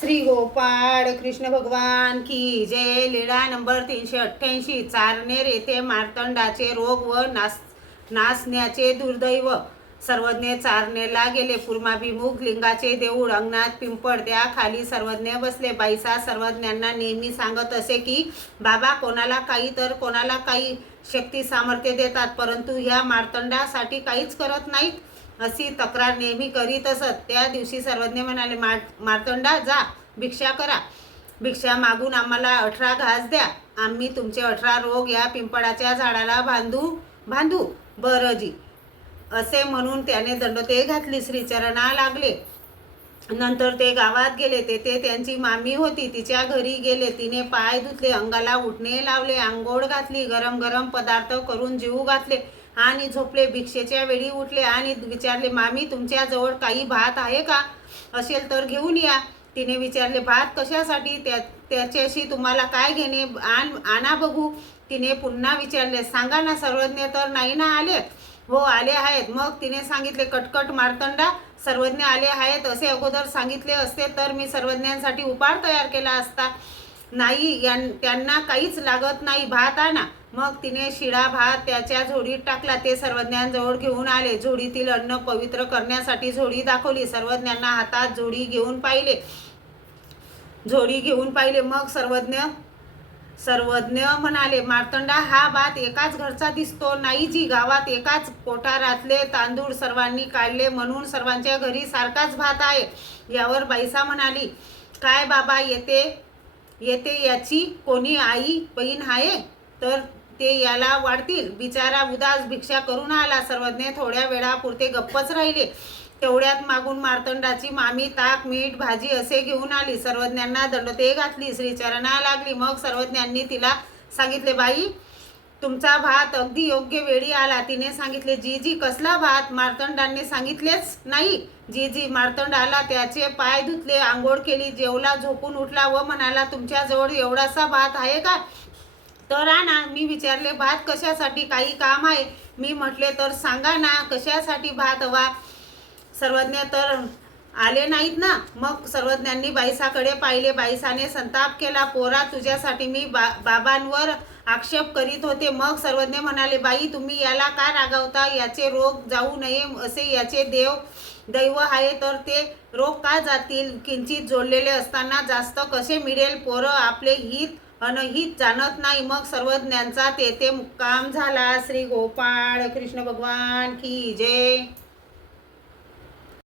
श्री गोपाळ कृष्ण भगवान की जय. लीळा नंबर 388. चारनेर येथे मार्तंडाचे रोग व नासण्याचे दुर्दैव. सर्वज्ञ चारनेरला गेले. पूर्वाभिमुख लिंगाचे देऊळ, अंगणात पिंपळ, त्या खाली सर्वज्ञ बसले. बाईसा सर्वज्ञांना नेहमी सांगत असे की बाबा कोणाला काही तर कोणाला काही शक्ती सामर्थ्य देतात, परंतु ह्या मार्तंडासाठी काहीच करत नाहीत, अशी तक्रार नेहमी करीत असत. त्या दिवशी सर्वज्ञ म्हणाले, मार्तंडा जा, भिक्षा करा. भिक्षा मागून आम्हाला 18 घास द्या. आम्ही तुमचे 18 रोग या पिंपळाच्या झाडाला बांधू. बरजी, असे म्हणून त्याने दंडोते घातली. श्रीचरणा लागले. नंतर ते गावात गेले. तेथे त्यांची मामी होती. तिच्या घरी गेले. तिने पाय धुतले, अंगाला उठणे लावले, आंघोळ घातली, गरम गरम पदार्थ करून जेवू घातले आणि झोपले. भिक्षेच्या वेळी उठले आणि विचारले, मामी तुमच्या जवळ काही भात आहे का? असेल तर घेऊन या. तिने विचारले, भात कशासाठी? त्याच्याशी तुम्हाला काय घेणे? आणा बघू. तिने पुन्हा विचारले, सांगा ना, सर्वज्ञ तर नाही ना आले? हो आले आहेत. मग तिने सांगितले, कटकट मार्तंडा, सर्वज्ञ आले आहेत असे अगोदर सांगितले असते तर मी सर्वज्ञांसाठी उपाय तयार केला असता. नाही, त्यांना काहीच लागत नाही, भात आणा. मग तिने शिळा भात त्याच्या झोडीत टाकला. ते सर्वज्ञांजवळ घेऊन आले. झोडीतील अन्न पवित्र करण्यासाठी झोडी दाखवली. सर्वज्ञांना हातात झोडी घेऊन पाहिले. मग सर्वज्ञ म्हणाले, मार्तंडा, हा भात एकाच घरचा दिसतो. नाही जी, गावात एकाच कोठारातले तांदूळ सर्वांनी काढले म्हणून सर्वांच्या घरी सारखाच भात आहे. यावर बाईसा म्हणाली, काय बाबा, येते याची कोणी आई बहीण आहे तर ते याला वाढतील. बिचारा उदास भिक्षा करून आला. सर्वज्ञ थोड्या वेळापुरते गप्पच राहिले. तेवढ्यात मागून मार्तंडाची मामी ताक, मीठ, भाजी असे घेऊन आली. सर्वज्ञांना दंडोते घातली. श्रीचरणा लागली. मग सर्वज्ञांनी तिला सांगितले, बाई, तुमचा भात अगदी योग्य वेळी आला. तिने सांगितले, जी कसला भात? मार्तंडांनी सांगितलेच नाही. जी मार्तंड आला, त्याचे पाय धुतले, आंघोळ केली, जेवला, झोपून उठला व म्हणाला, तुमच्याजवळ एवढासा भात आहे का? तर आणा. मी विचारले, भात कशासाठी? काही काम आहे? मी म्हटले, तर सांगा ना, कशासाठी भात हवा? सर्वज्ञ तर आले नाहीत ना. मग सर्वज्ञांनी बाईसाकडे पाहिले. बाईसाने संताप केला, पोरा, तुझ्यासाठी मी बाबांवर आक्षेप करीत होते. मग सर्वज्ञ म्हणाले, बाई, तुम्ही याला का रागावता? याचे रोग जाऊ नये असे याचे दैव आहे, तर ते रोग का जातील? किंचित जोडलेले असताना जास्त कसे मिळेल? पोरं आपले हित अनहित जाणत नाही. मग सर्वज्ञांचा तेथे मुक्काम झाला. श्री गोपाळ कृष्ण भगवान की जय.